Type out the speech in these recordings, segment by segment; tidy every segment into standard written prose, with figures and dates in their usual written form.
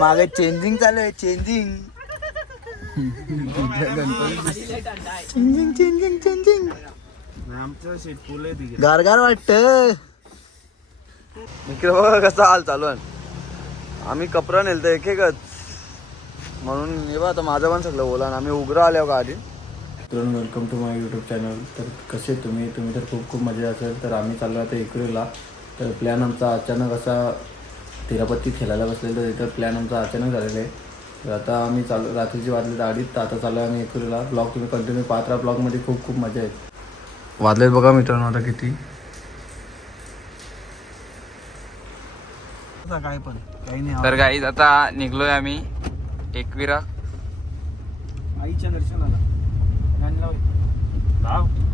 मागे चेंजिंग चालू आहे. चेंजिंग चेंजिंग चेंजिंग चेंजिंग आमचं शेत फुल आहे तिकडे. गारगार वाटत. इकडे बघा कसा हाल चालू आहे. आम्ही कपरा नेलतो एक एकच म्हणून हे बघा आता माझं पण सगळं बोला. आम्ही उघडा आल्या का आधी. Welcome to my YouTube channel. तर कसे तुम्ही तर खूप मजा असेल. तर आम्ही चाललो आता एकविरेला. तर प्लॅन आमचा अचानक असा तिरापत्ती खेळायला बसलेलं तर प्लॅन आमचा अचानक झालेला आहे. तर आता आम्ही चालू रात्रीची वाजले 8:30 तर आता चालू आहे आम्ही एकविरेला. ब्लॉग तुम्ही कंटिन्यू पाहत राहा. ब्लॉगमध्ये खूप मजा आहे. वाजलेत बघा मित्रांनो आता किती. काय पण काही नाही. तर गाईज आता निघलोय आम्ही एकविरा. आईच्या दर्शनाला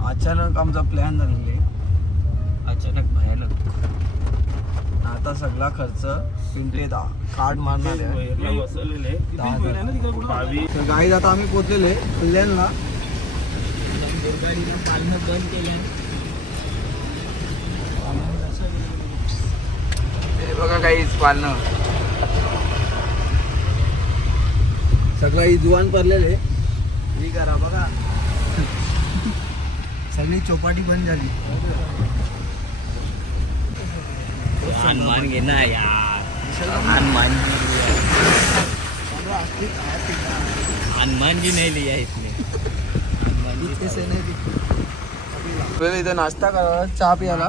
अचानक आमचा प्लॅन झालेला आहे. अचानक भयानक. आता सगळा खर्च पिंटे कार्ड मारणार आहे. तर गाईज आता आम्ही पोहोचलेले कल्याणला. बंद केल्या बघा गाईज पालणं सगळा इजवान पडलेले. ही करा बघा सगळी चौपाटी बंद झाली. हनुमान घे ना यार. हनुमान जी नहीं लिया इसने. पहिले इथं नाश्ता करा, चहा प्यायला.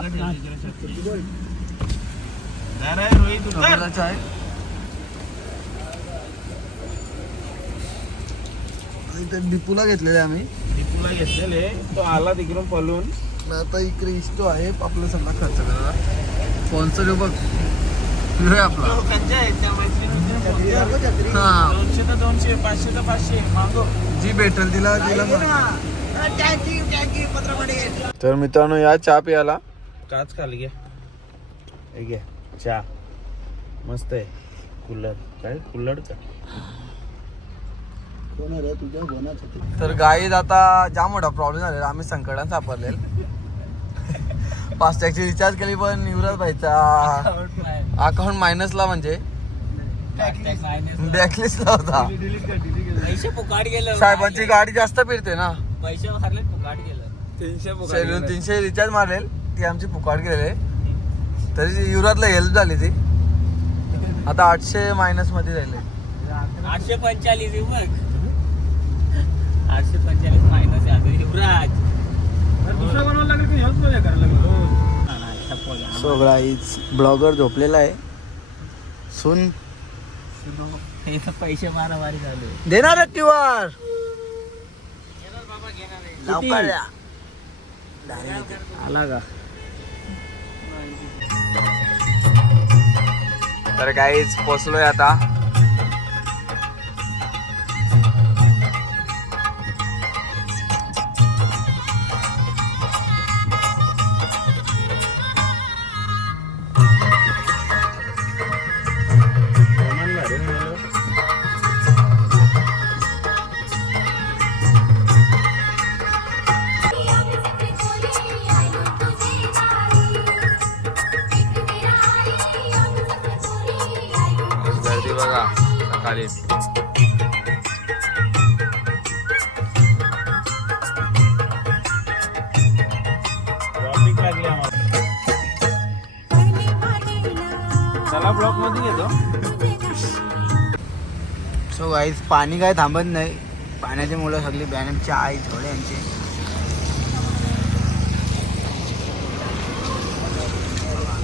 चाय इथं डिपूला घेतलेले आम्ही. तुला घेतलेले तो आला तिकडून पळून. आता इकडे इष्टो आहे आपला सगळा खर्च करायला. स्पॉन्सर बघ आपला. हा 200 तर 200, 500 तर 500 मागो. जी भेटेल तिला तर मित्रांनो या चहा प्यायला. काच खाली घे. हे घे चहा मस्त आहे. कुल्लड काय कुल्लड का तर गाईज आता जाम मोठा प्रॉब्लेम झालेला. आम्ही संकटात सापडले. फास्टॅगची रिचार्ज केली पण युवराज भाईचा अकाउंट मायनसला म्हणजे ब्लॅकलिस्टला होता. पैसे फुकाट गेलं. साहेबांची गाडी जास्त फिरते ना. पैसे भरले फुकाट गेलं. 300 रिचार्ज मारले ती आमची फुकाट गेलेले. तरी युवराजला हेल्प झाली ती. आता 800 मायनस मध्ये राहिले. 845 बघ. 845 मायनस आहे युवराज. दुसरा बनवायला लागेल की हेल्प नाही करायला लागेल. सो गाईज ब्लॉगर झोपलेला आहे. सुन पैसे मारामारी चालू. देणार टीवर लवकर या. आला का. तर गाईज पोचलोय आता. गर्दी बघा सकाळी. ट्रॉफिक लागली आम्हाला. चला ब्लॉक मध्ये घेतो. सो गाईज पाणी काय थांबत नाही. पाण्याची मुलं सगळी बॅनरची आई थोडे यांची.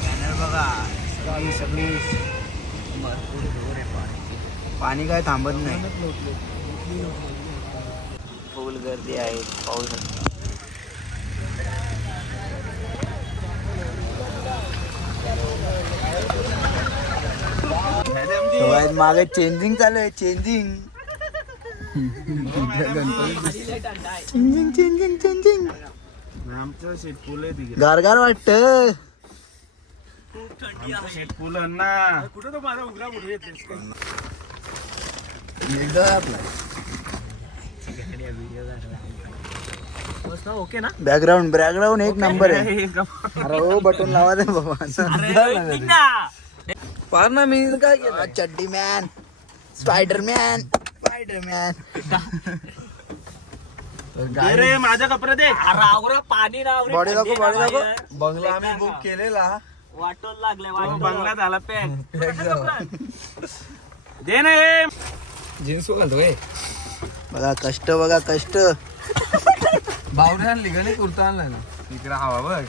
बॅनर बघा सगळी पाणी काय थांबत नाही. फुल गर्दी आहे पाऊस. मागे चेंजिंग चालू आहे. चेंजिंग चेंजिंग चेंजिंग चेंजिंग आमचं शेत फुल आहे तिकडे. गारगार वाटत. आमचं शेत फुल आहे ना. कुठे तो माझा उघडा कुठे येतेस ओके ना. बॅकग्राऊंड एक नंबर आहे. अरे हो बटन लावा दे बाबा. पार ना मी काय केलं चड्डी मॅन. स्पायडरमॅन रे माझा कपडे दे. रावरा पाणी रावरे बॉडी दाखव बॉडी दाखव बाहेर. बंगला आम्ही बुक केलेला वाटोल लागले तो वाटोल बंगला झाला पॅक. एकदम दे ना हे. जीन्स घालतो काय बघा कष्ट बघा कष्ट बावरी आणली का नाही कुर्ता आणलाय ना इकडे हवा बघ.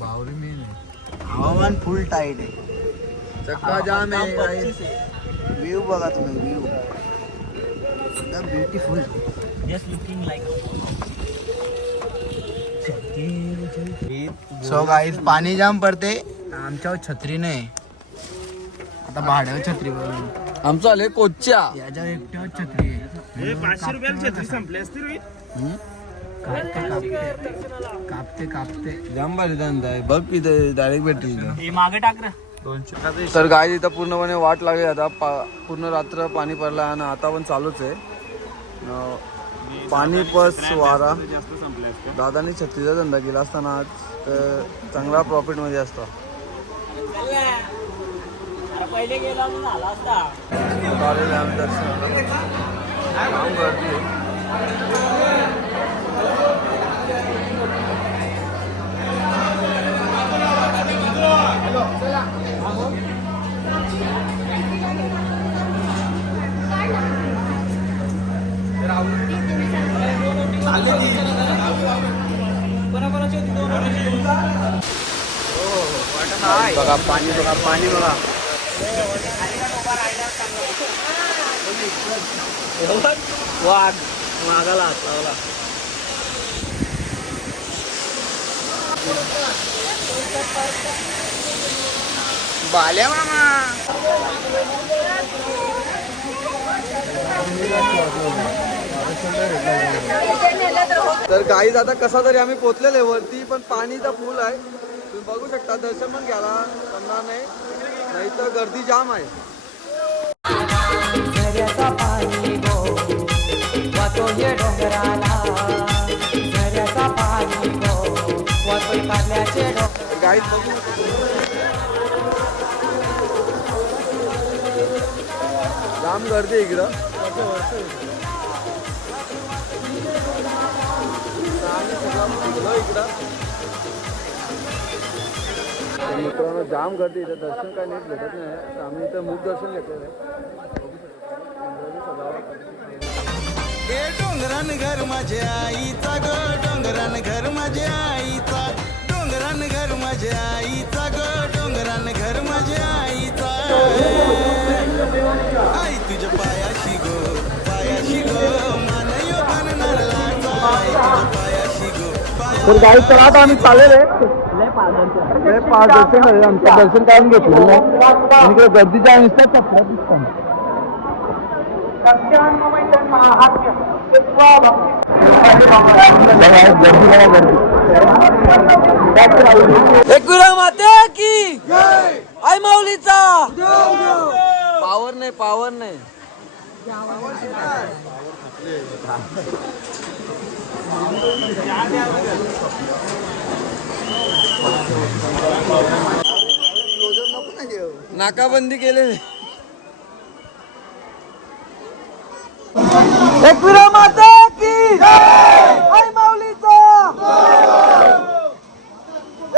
बावरी मेन आहे हवामान फुल टाईट आहे चक्का जाम आहे व्ह्यू बघा तुम्ही व्ह्यू एकदम beautiful just looking like so guys पाणी जाम पडते आमच्यावर छत्री नाही आता भाड्यावर छत्री आमचं आले कोच्या याच्यावर एकट्यावर छत्री आहे हे 500 रुपयाला छत्री संपले असते रे. कापते कापते जाम भारी धंदा आहे बघ तिथे डायरेक्ट भेटली हे मागे टाक रे 200. तर गाय इथं पूर्णपणे वाट लागली आता पूर्ण रात्र पाणी पडलं आणि आता पण चालूच आहे पाणी पस वारा जास्त संपले असते. दादानी छत्रीचा धंदा केला असताना आज तर चांगला प्रॉफिट मध्ये असतो अरे पहिले गेला म्हणून आला असता आलेलं आम्ही दर्शनाला जाम गर्दी आहे बघा पाणी बघा पाणी बघा वाघ मागाला हात लावला बाल्या मामा तर गाईज आता कसा तरी आम्ही पोचलेले वरती पण पाणीचा पूल आहे तुम्ही बघू शकता दर्शन पण घ्यायला जमणार नाही तर गर्दी जाम आहे झऱ्याचा पाणी गो वाटोय डोंगराला झऱ्याचा पाणी गो वाटोय कारल्याचे डोंगर गाईज बघू जाम गर्दी आहे इकडं इकडं मित्रांनो जाम गर्दी इथं दर्शन काय नीट भेटत नाही तर आम्ही इथं मुख दर्शन घेतलेलं आहे डोंगरान घर माझ्या आईचा ग डोंगरान घर माझ्या आईचा डोंगरान घर माझ्या आईचा ग डोंगरान घर माझ्या आईचा आई तुझ्या पायाशी गो मानयो कान नारळाचा आई तुझ्या पायाशी गो तर गाई तर आता आम्ही चाललेले पाच दर्शन झाले आमचं दर्शन काढून घेतलं आणि इकडे गर्दीच्या नुसत्या चपल्या दिसतात एकविरा माते की आई माऊलीचा पावर नाही नाकाबंदी केलेली एकविरा माता की आई माऊलीचा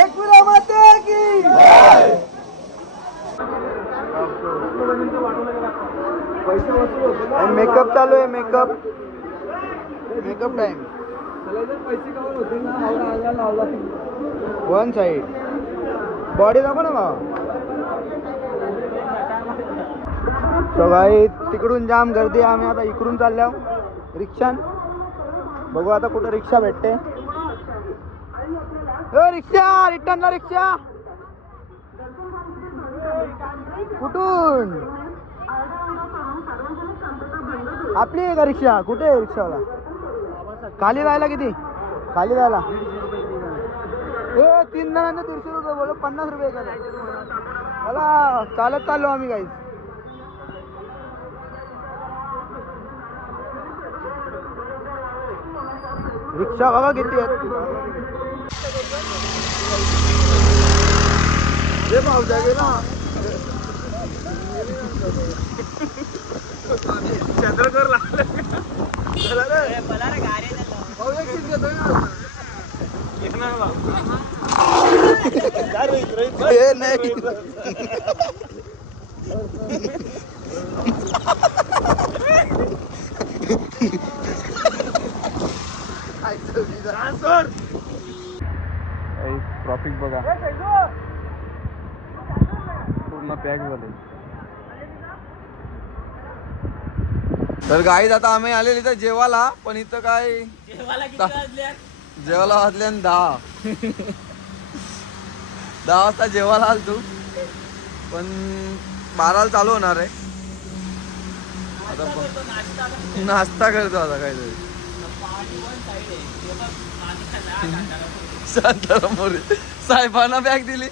एकविरा माता की मेकअप चालू आहे makeup time one side body दाखव ना भावा सगळी तिकडून जाम गर्दी आहे आम्ही आता इकडून चाललो रिक्षान बघू आता कुठं रिक्षा भेटते रिक्षा रिटर्नला रिक्षा कुठून आपली आहे का रिक्षा कुठे आहे रिक्षावाला खाली जायला किती खाली जायला 3 जणांना 150 रुपये बोल 50 रुपये का चला चालत चाललो आम्ही काही रिक्षा बघा किती आहेत भाऊ जागे ना चंद्रकोर लागलं मला रे गाडी भाऊ एक सीट घेतोय ना. हे नाही. ट्रॉफिक बघा पूर्ण पॅक झाले. तर गाईज आता आम्ही आलेली इथं जेवायला, पण इथं काय जेवायला किती वाजले? जेवायला वाजले 10 वाजता जेवायला आल तू, पण 12ला चालू होणार आहे. आता नाश्ता करतो आता काहीतरी. शांताराम मोरे साहेबांना बॅग दिली.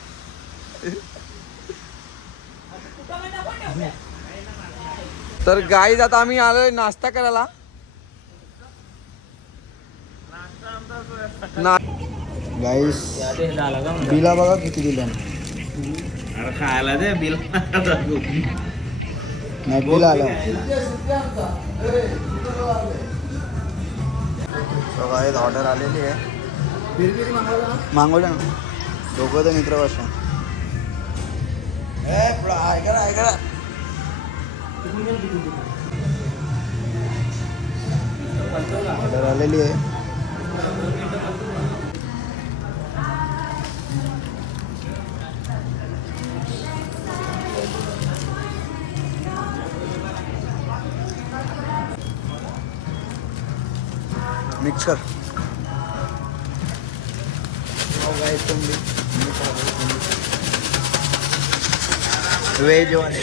तर गाईज आता आम्ही आलोय नाश्ता करायला. गाईस बिला बघा किती दिल्या. अरे खायला दे बिल नाही बिल आलं. गाईज ऑर्डर आलेली आहे. मागवलं ना दोघं तर मित्र बसा. ऑर्डर आलेली आहे. मिक्स कर. व्हेज वाले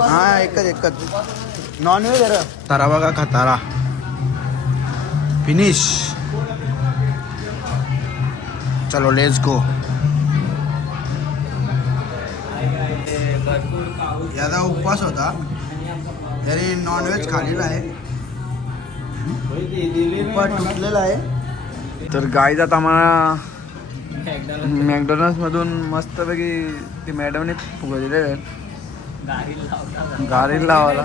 हा एकच नॉन व्हेज. तारा बघा खतारा फिनिश. चलो लेट्स गो. याचा उपवास होता तरी नॉनव्हेज खाल्लेला आहे. उपवास तुटलेला आहे. तर गाईज आता आम्हाला मॅकडॉनल्ड्स मधून मस्तपैकी ती मॅडमने फुगवलेले आहेत गाडी लावायला.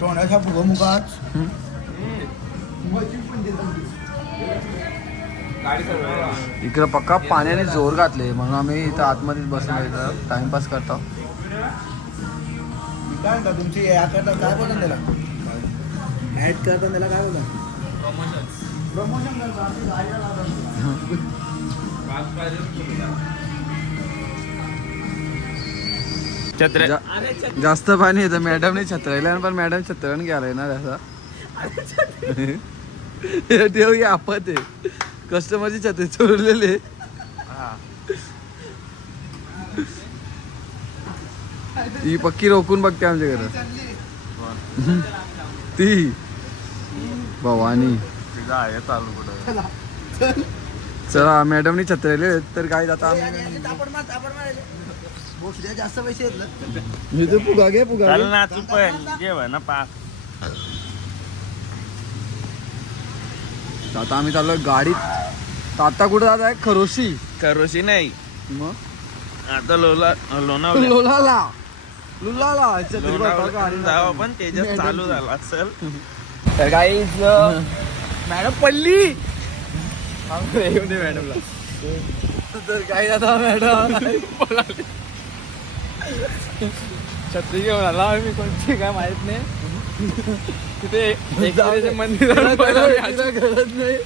तोंडाच्या फुगो मुखात इकडं पक्का पाण्याने जोर घातले, म्हणून आम्ही इथं आतमध्येच बसून टाइमपास करतो. काय म्हणता तुमची याकडनं काय बोलून दिला ऍड करता त्याला काय बोलता प्रमोशन जास्त पाणी येतं. मॅडमने छत्रायला पण मॅडम छत्रण गेलाय ना त्याचा ठेव की आपत आहे. कस्टमरची छत्री चोरलेले. ही पक्की रोखून बघते आमच्याकडे. ती भवानी चालू कुठं. चला मॅडमनी छत्रले. तर काय जाता जास्त पैसे मी तर पुगा घे पुगा चाल ना तू पण जेव ना पाक. आता आम्ही चाललोय गाडीत. आता कुठं जात आहे? खरोशी. करोशी नाही मग आता लोणावळा लोलाला लुलाला जाऊ आपण तेजस चालू झाला असेल. तर गाईज मॅडम पडली. येऊन दे मॅडमला. तर काय आता मॅडम छत्री घेऊन आला मी. कोणती काय माहित नाही. तिथे मंदिरात गरज नाही.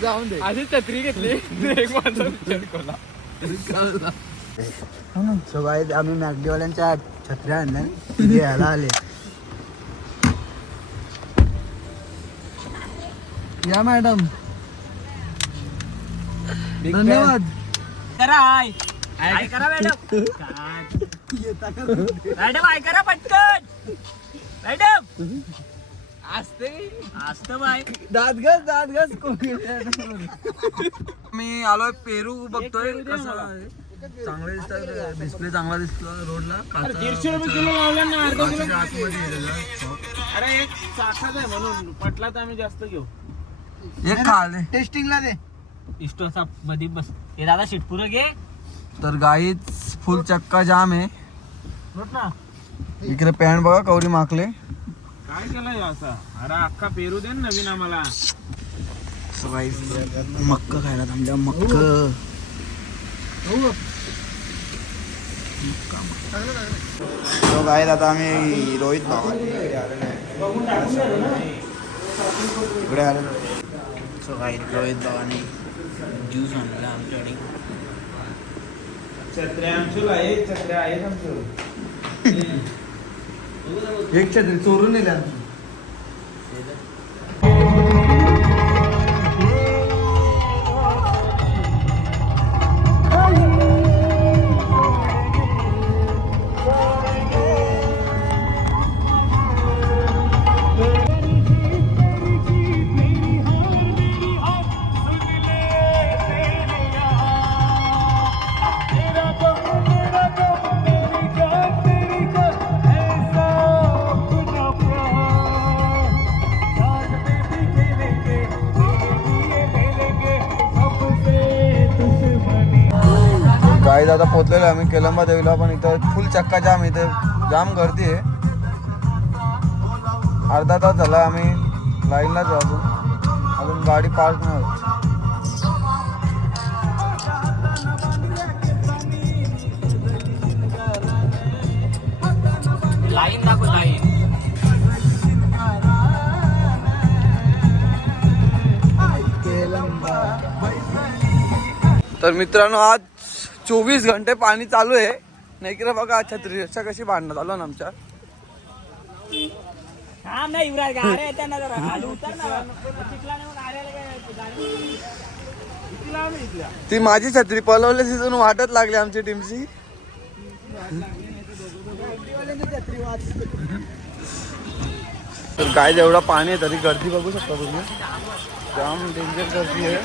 जाऊन दे. आधी छत्री घेतली एक माणसा. सो गाईज आम्ही मॅकडीवाल्यांच्या छत्र्या आणल्या घ्यायला आले. या मॅडम धन्यवाद. करा आय करा मॅडम. मॅडम आय करा पटकन. मॅडम असतं बाय. दात घस मी आलोय पेरू बघतोय कसा चांगले दिसतात. डिस्प्ले चांगला दिसतो रोडला. 150 रुपये किलो लावला ना. अर्धा किलो आतमध्ये गेलेला अरे एक साखाच आहे म्हणून पटला तर आम्ही जास्त घेऊ. एक खाले टेस्टिंगला दे. इस्टोसा मध्ये बस. हे दादा शीट पुरं घे. तर गाईच फुल चक्का जाम आहे. इकडे पॅन्ट बघा कवरी माकले. काय केलंय असा? अरे अख्खा पेरू दे ना नवीन आम्हाला. मक्क खायला थांबल्या. मक्क तो गाईत आता आम्ही रोहित भावा इकडे आलेलो. सो गाईत रोहित भावाने ज्यूस आणला आमच्याकडे. छत्र्या आमच्या आहेत, छत्र्या आहेत आमच्या. एक छत्री चोरून नेल्या. गाईज आता पोचलेलो आम्ही केलंबा देवीला. पण इथं फुल चक्का जाम. इथे जाम गर्दी आहे. अर्धा तास झाला आम्ही लाईनलाच अजून गाडी पार्क नाही होत. लाईन दाखव लाईन. तर मित्रांनो आज 24 घंटे पाणी चालू आहे. नाही की बघा छत्री रक्षा कशी बांधण्यात आलो ना आमच्या. हा नाही युवराज गाड्या येत्या ना जरा खाली उतर ना. चिखला नाही मग गाड्याला काय ती माझी छत्री पलवली तिथून वाटत लागली आमची टीमची. तर काय जेवढा पाणी आहे तरी गर्दी बघू शकता तुम्ही. जाम डेंजर गर्दी आहे.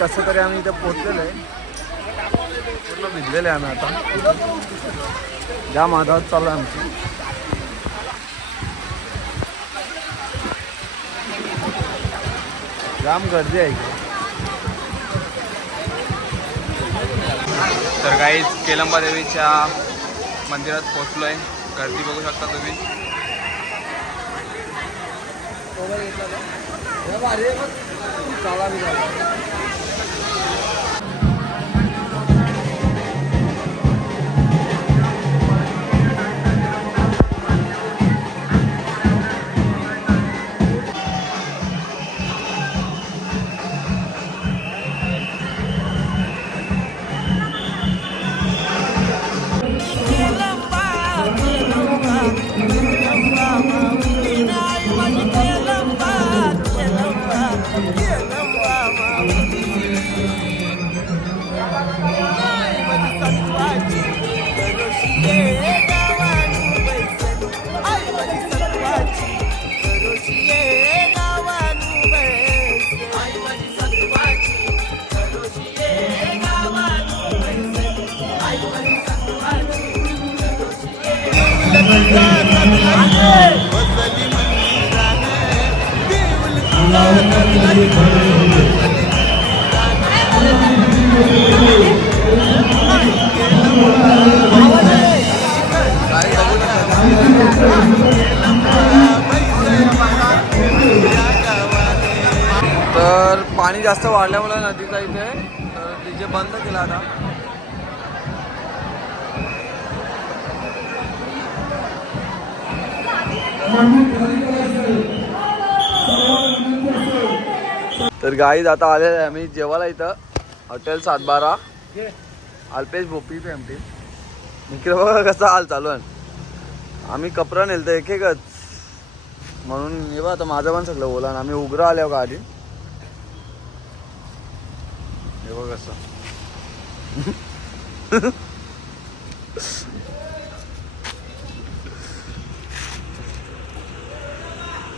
कसं तरी आम्ही इथे पोहोचलेलो आहे. पूर्ण भिजलेले आहे आम्ही आता. जाम आधार चालू आहे आमची. जाम गर्दी आहे इकडे. तर काही केलंबा देवीच्या मंदिरात पोहोचलोय. गर्दी बघू शकता तुम्ही. तर पाणी जास्त वाढल्यामुळे नदीचा इथे तर डीजे बंद केला आता. तर गाईज आता आलेलं आहे आम्ही जेवायला इथं हॉटेल 712 अल्पेश भोपी फॅमिली. इकडे बघा कसा हाल चालू आहे. आम्ही कपडा नेलतो एक एकच म्हणून हे बघा आता माझं पण सगळं बोला. आम्ही उघडा आल्यावर का आधी हे बघ कसं.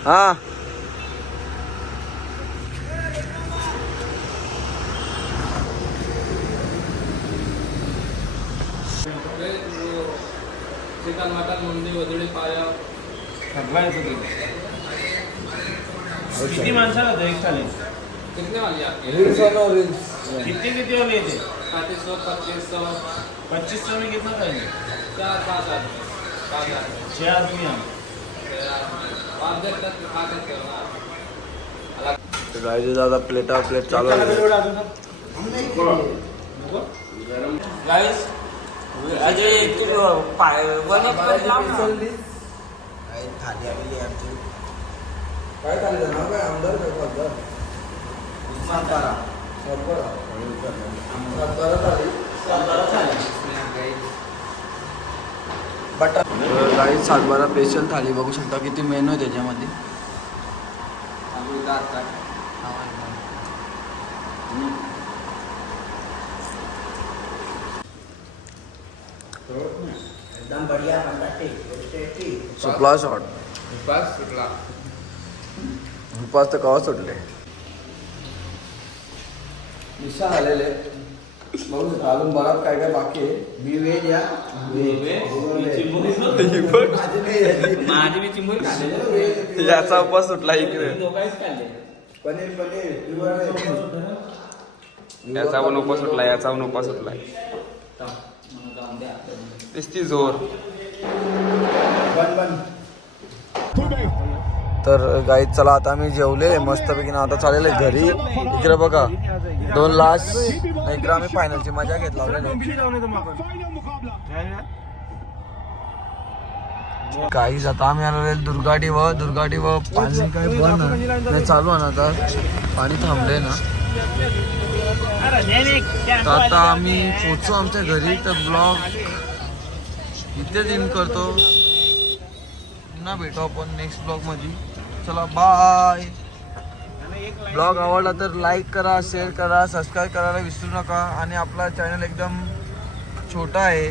हा चिकन मटन मुंडी वजुडी पाव सगळं येतो तुला. किती माणसाला होतं एक थाली? कितने वाली आपकी किती वाले येते? 3500 2500 2500 में कितना खाएंगे? 4-5 आदमी 6 आदमी हम. 5 देर तक खा सकते हो ना. गाईज दादा प्लेटा प्लेट चालू आहे. गाईस अजय तू पाय वन एक प्लेट लाव ना. काय चाललं ना काय आमदार काय खासदार सातारा गाईज सातबारा स्पेशल थाली बघू शकता किती मेनू आहे त्याच्यामध्ये. सुपला शॉट बस सुटला. उपास तर कवा सुटले. निशाण आलेले बघू शकता. अजून बराच काय काय बाकी आहे. मी वेज या माझी मी चिंबूर खाल्लेलं. याचा उपास सुटला इकडे. दोघांनीच खाल्ले. पनीर पनीर याचा पण उपास सुटला, याचा पण उपास सुटला. नुसती जोर. तर गाईत चला आता आम्ही जेवलेले मस्तपैकी ना. आता चाललेले घरी. इकडे बघा 2 लास्ट इकडे आम्ही फायनलची मजा घेत लावलेली. काही आता आम्ही आलेले दुर्गाडी व पाणी काय बंद नाही चालू आहे ना. आता पाणी थांबले ना. तर आता आम्ही पोचू आमच्या घरी. तर ब्लॉग इथेच एंड करतो. पुन्हा भेटू आपण नेक्स्ट ब्लॉग मध्ये. चला बाय. ब्लॉग आवडला तर लाईक करा, शेअर करा, सबस्क्राईब करायला विसरू नका. आणि आपला चॅनल एकदम छोटा आहे,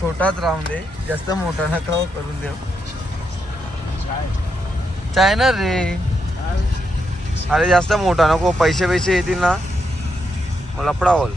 छोटाच राहून दे, जास्त मोठा नका करून देऊ चॅनल रे. अरे जास्त मोठा नको, पैसे येतील ना मला पडावल.